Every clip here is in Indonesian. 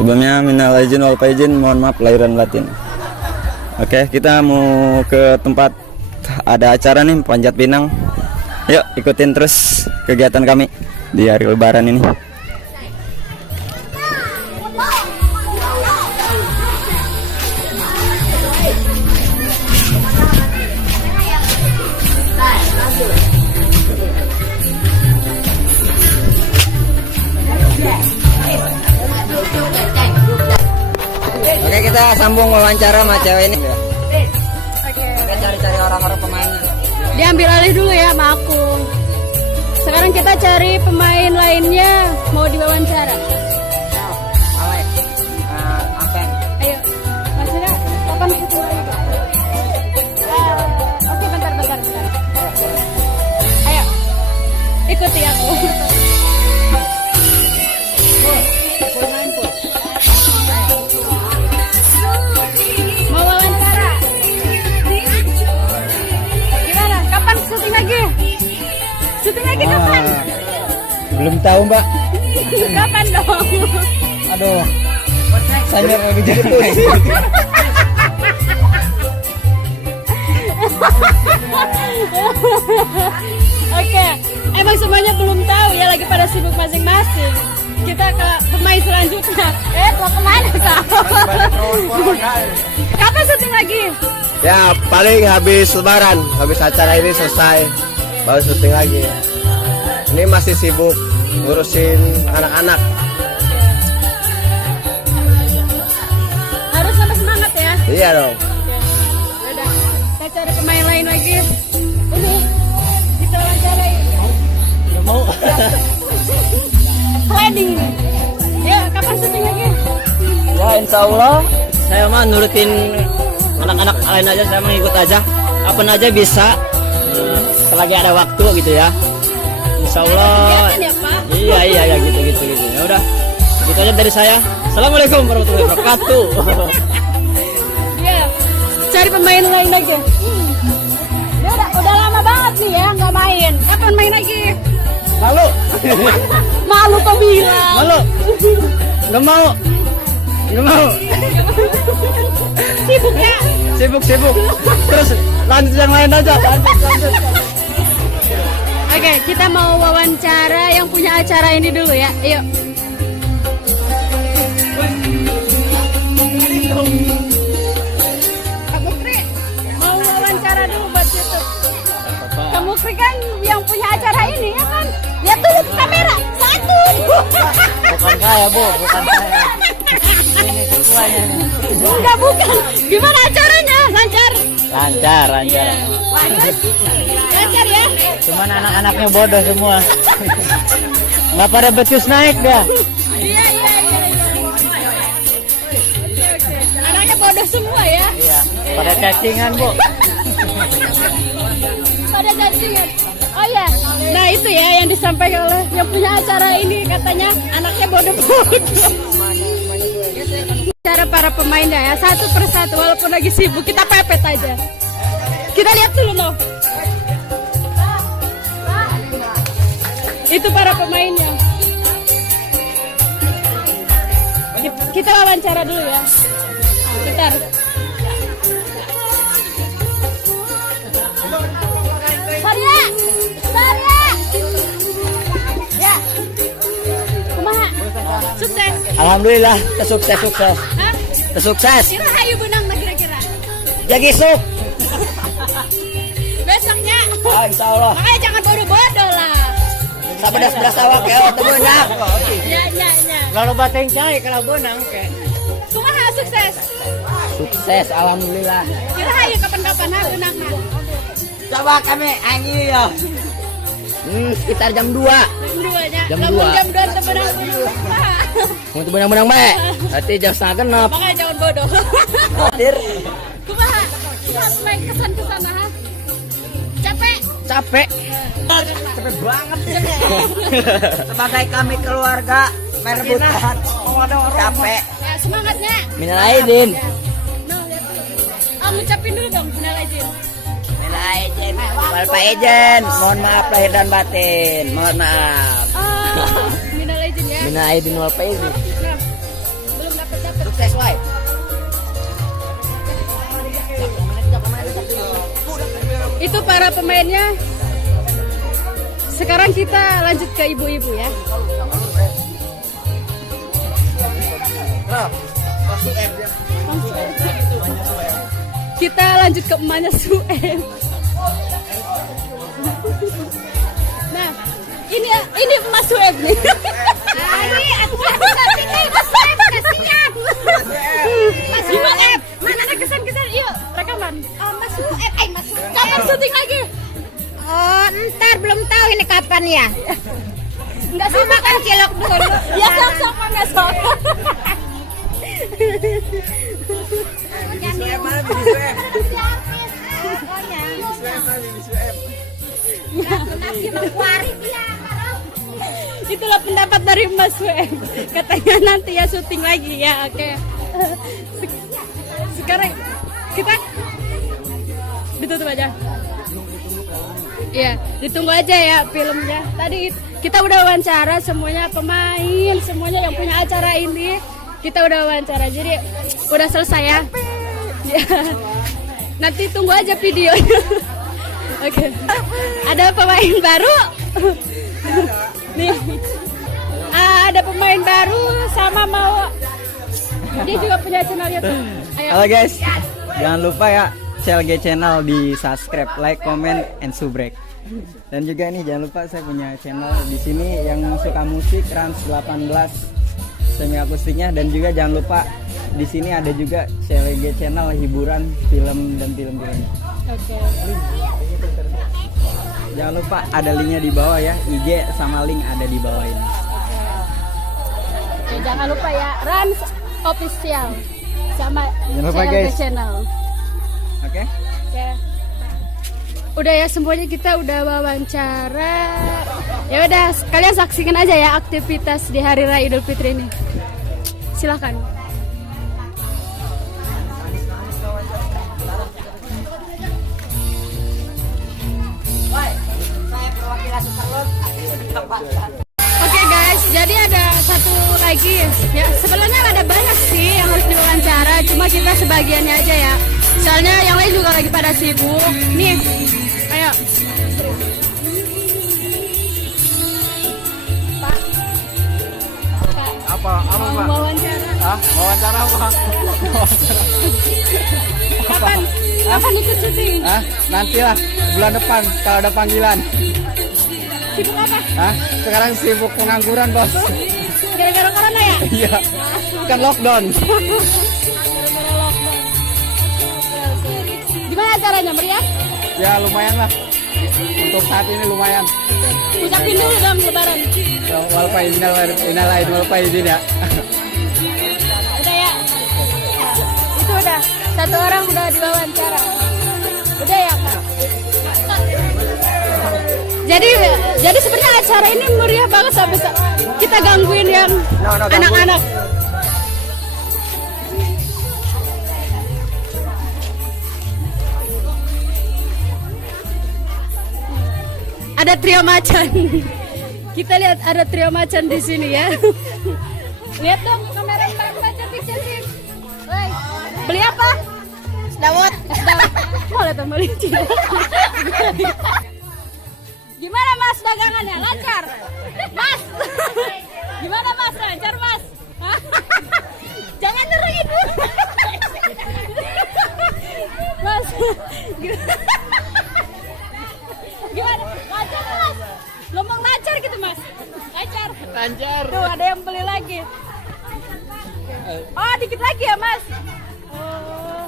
Sebelumnya minal aidin wal faizin, mohon maaf lahir dan batin. Oke, kita mau ke tempat ada acara nih, panjat pinang. Yuk ikutin terus kegiatan kami di hari lebaran ini. Oke, kita sambung wawancara sama cewek ini. Oke. Kita cari-cari orang-orang pemainnya. Diambil alih dulu ya sama aku. Sekarang kita cari pemain lainnya mau diwawancara. Alek, Ampen. Ayo, Mas Ira, kapan kita lagi? Oke, bentar. Ayo, ikuti aku. Mau wawancara? Gimana? Kapan syuting lagi? Syuting lagi kapan? Belum tahu, Mbak. Kapan dong? Aduh. Saya lagi jadi pusing. Oke, emang semuanya belum tahu ya, lagi pada sibuk masing-masing. Kita ke pemain selanjutnya. Mau kemana kau? Kapan syuting lagi? Ya, paling habis lebaran, habis acara ini selesai baru syuting lagi. Ini masih sibuk ngurusin anak-anak. Harus sama semangat ya. Iya dong. Udah, kita cari pemain lain lagi. Udah, kita wawancarai. Nggak mau. Planning ini. Ya, kapan syuting lagi? Ya, insya Allah saya mah nurutin anak-anak lain aja, saya mengikut aja. Kapan aja bisa, selagi ada waktu gitu ya. Insya Allah. Kegiatan ya, Pak? Iya gitu. Ya udah, gitu aja dari saya. Assalamualaikum warahmatullahi wabarakatuh. Iya, cari pemain lain lagi. Ya udah lama banget nih ya nggak main. Kapan main lagi? Malu, Malu kok bilang. malu, nggak mau. Sibuk ya. Sibuk. Terus lanjut yang lain aja. Lanjut. Oke, kita mau wawancara yang punya acara ini dulu ya. Ayo. Kamu Kri, mau wawancara dulu buat YouTube. Kamu Kri kan yang punya acara ini ya kan? Lihat dulu ke kamera. Satu. Bukan saya, Bu, bukan saya. Ini ketuanya nih. Enggak, bukan. Gimana acaranya? Lancar. Lancar. Lancar ya. Cuman anak-anaknya bodoh semua. Nggak pada becus naik dah. Iya. Anaknya bodoh semua ya. Iya. Pada cacingan, Bu. Pada cacingan. Oh ya, nah itu ya yang disampaikan oleh yang punya acara ini, katanya anaknya bodoh-bodoh. Cara para pemainnya ya, satu persatu walaupun lagi sibuk kita pepet aja. Kita lihat dulu loh. Itu para pemainnya. Kita wawancara dulu ya. Bentar. Sarya. Ya. Kumaha? Sukses. Alhamdulillah, sukses. Hah? Sukses. Kira hayu benang na kira-kira. Ya gisuk. Besoknya. Insya Allah. Makanya jangan bodoh-bodoh lah. Sapedas awak ya, waktu benang. Ya. Lalu bateng cai kalau benang ke. Kumaha sukses. Sukses, alhamdulillah. Kira hayu kapan-kapan ha benang na. Coba kami angi ya. Sekitar jam 2. Jam 2 Jam 2. Jam 2 teu benang. Untuk benang-benang baik. Nanti jam 6:30. Makanya jangan bodoh. Hadir. Kumaha? Sampai kesan-kesan ha. Capek. Capek banget. Sebagai kami keluarga merebutkan. Capek. Ya, semangatnya. Minal aidin. Nah, lihat dulu. Ngucapin dulu dong, minal aidin. Minal aidin. Wal faizin. Mohon maaf lahir dan batin. Mohon maaf. Minal aidin ya. Minal aidin wal faizin. Nah, belum Itu para pemainnya. Sekarang kita lanjut ke ibu-ibu ya. Kita lanjut ke emaknya Suem. Nah, ini emak Suem nih. Ini aku Mas Suem kasihan. Mas Suem, mana kesan-kesan? Yuk, rekaman. Oh, Mas Suem, Mas Suem. Kapan syuting lagi? Oh, ntar belum tahu ini kapan ya. Enggak sih, Makan cilok dulu. ya sok-sok mana sok. Itulah pendapat dari Mas Wem. Katanya nanti ya syuting lagi ya. Oke. Sekarang kita ditutup aja. Iya, ditunggu aja ya filmnya. Tadi kita udah wawancara semuanya pemain, semuanya yang punya acara ini. Kita udah wawancara, jadi udah selesai ya. Ya. Nanti tunggu aja videonya. Oke. Ada pemain baru. Nih. Ada pemain baru sama mau. Dia juga punya channel YouTube. Ayo. Halo guys, jangan lupa ya CLG channel di subscribe, like, comment, and subrek. Dan juga nih jangan lupa saya punya channel di sini yang suka musik Rans 18 semi akustiknya, dan juga jangan lupa di sini ada juga CLG channel hiburan, film dan film-film. Oke. Jangan lupa ada linknya di bawah ya, IG sama link ada di bawah ini. Oke, jangan lupa ya Rans official sama Jangan lupa, CLG guys. channel. Oke? Oke. Udah ya semuanya, kita udah wawancara. Ya udah, kalian saksikan aja ya aktivitas di Hari Raya Idul Fitri ini. Silakan. Oke guys, jadi ada satu lagi. Ya, sebenarnya ada banyak sih yang harus diwawancara, cuma kita sebagiannya aja ya. Soalnya yang lain juga lagi pada sibuk. Nih, ayo. Pak. Apa Mau wawancara. Wawancara apa? Kapan ikut syuting? Nantilah bulan depan kalau ada panggilan. Sibuk apa? Sekarang sibuk pengangguran bos. Gara-gara corona ya? Iya, kan lockdown. Gara-gara lockdown. Gimana acaranya, meriah? Ya lumayan lah. Untuk saat ini lumayan. Ucapin dulu dong lebaran. Innal aidin ya. Udah ya? Itu udah. Satu orang udah diwawancara. Udah ya, Kak? Jadi sebenarnya acara ini meriah banget sampai kita gangguin yang anak-anak. Ada trio macan. Kita lihat ada trio macan di sini ya. Lihat dong kamera macan picture sih. Woi, beli apa? Dawet. Boleh tambah licin. Gimana Mas dagangannya? Lancar? Mas. Gimana Mas? Lancar Mas? Jangan nyeriin. Mas. Gimana? Lancar Mas? Ngomong lancar gitu Mas? Lancar. Lancar. Tuh ada yang beli lagi. Oh dikit lagi ya Mas? Oh.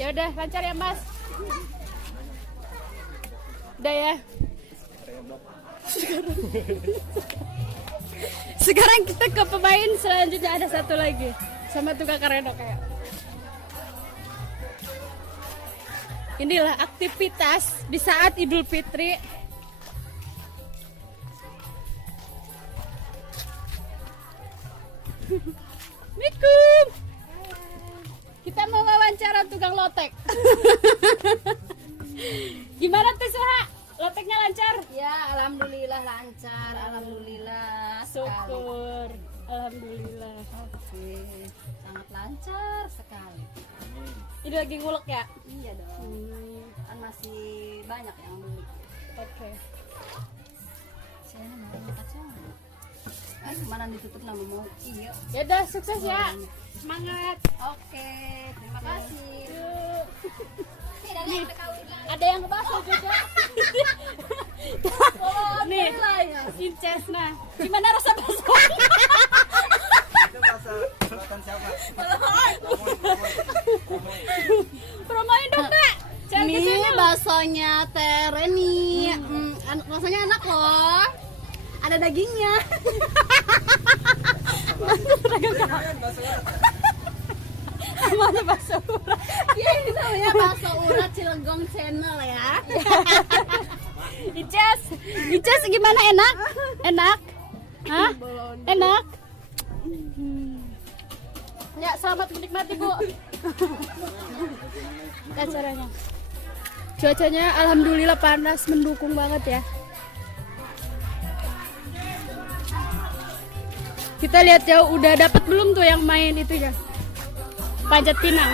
Ya udah lancar ya Mas. Udah ya. Sekarang kita ke pemain selanjutnya, ada satu lagi sama tukang karedok kayak. Inilah aktivitas di saat Idul Fitri. Assalamualaikum. Kita mau wawancara tukang lotek. Gimana tuh Suha? Loteknya lancar? Ya, alhamdulillah lancar, alhamdulillah. Syukur. Alhamdulillah. Oke, sangat lancar sekali. Ini lagi ngulek ya? Iya dong. Kan masih banyak yang beli. Oke. Saya mau angkat soalnya. Mana ditutup nama mau. Iya. Ya udah, sukses ya. Semangat. Oke, terima kasih. Nih, ada yang ngebahas juga. Nih, Inces. Nah, gimana rasa bakso? Itu bahasa selatan siapa? Promoin dong, Kak. Jangan Ini kesini. baksonya Tereni. Rasanya enak loh. Ada dagingnya. Namanya bakso urat. Iya, ini namanya bakso urat Cilegon Channel ya. Inces gimana, enak? Enak? Hah? Enak? Ya, selamat menikmati, Bu. Acaranya. Cuacanya alhamdulillah panas, mendukung banget ya. Kita lihat jauh, udah dapet belum tuh yang main itu ya? Panjat pinang.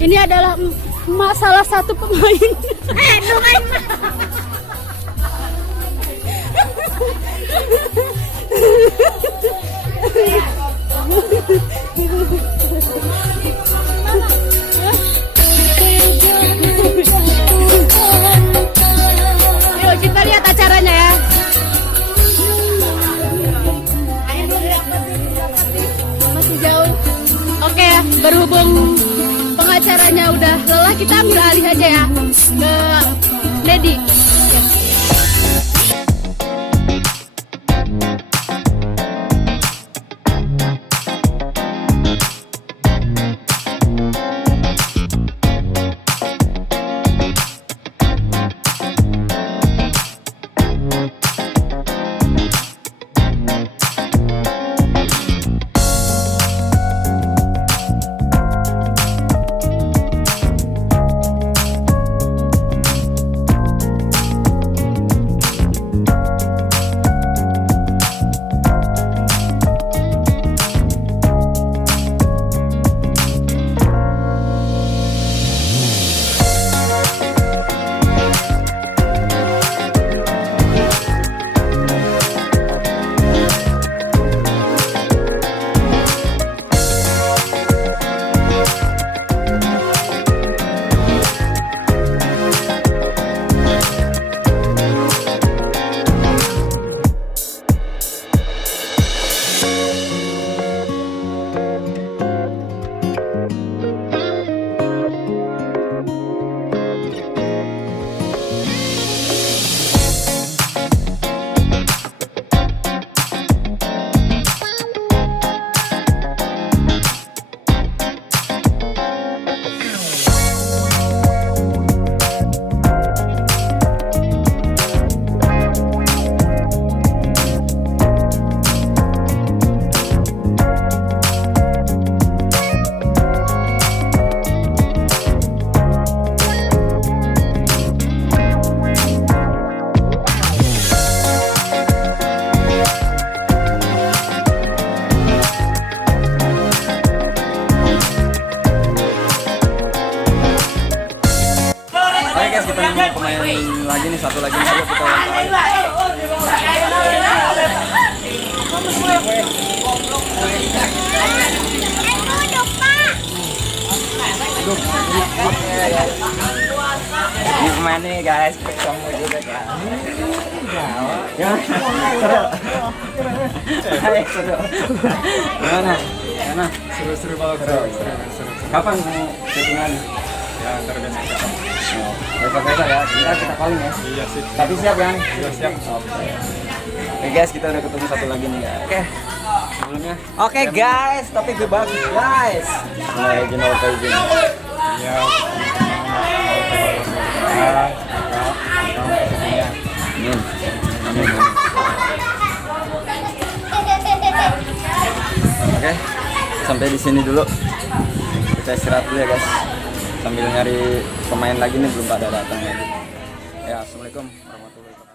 Ini adalah salah satu pemain. Yuk kita lihat acaranya ya. Masih jauh. Oke ya, berhubung pengacaranya udah lelah, kita ambil alih aja ya ke Dedi. lagi nih, satu lagi nih, ayo kita wawancara. Ini pemain nih guys, ketemu juga kan. Ya, seru. Hai, seru. Gimana? Gimana? Seru-seru banget, seru. Kapan mau syutingan? Ya, ntar besok. Besok-besok ya, kita paling ya. Iya sih. Tapi siap kan? Sudah siap. Oke guys, kita udah ketemu satu lagi nih ya. Oke. Sebelumnya. Oke guys, tapi gue bagus guys. Mulai izin apa izin. Iya. Amin. Amin. Oke, sampai di sini dulu. Kita istirahat dulu ya guys. Sambil nyari pemain lagi nih, belum pada datang lagi. Ya, assalamualaikum warahmatullahi wabarakatuh.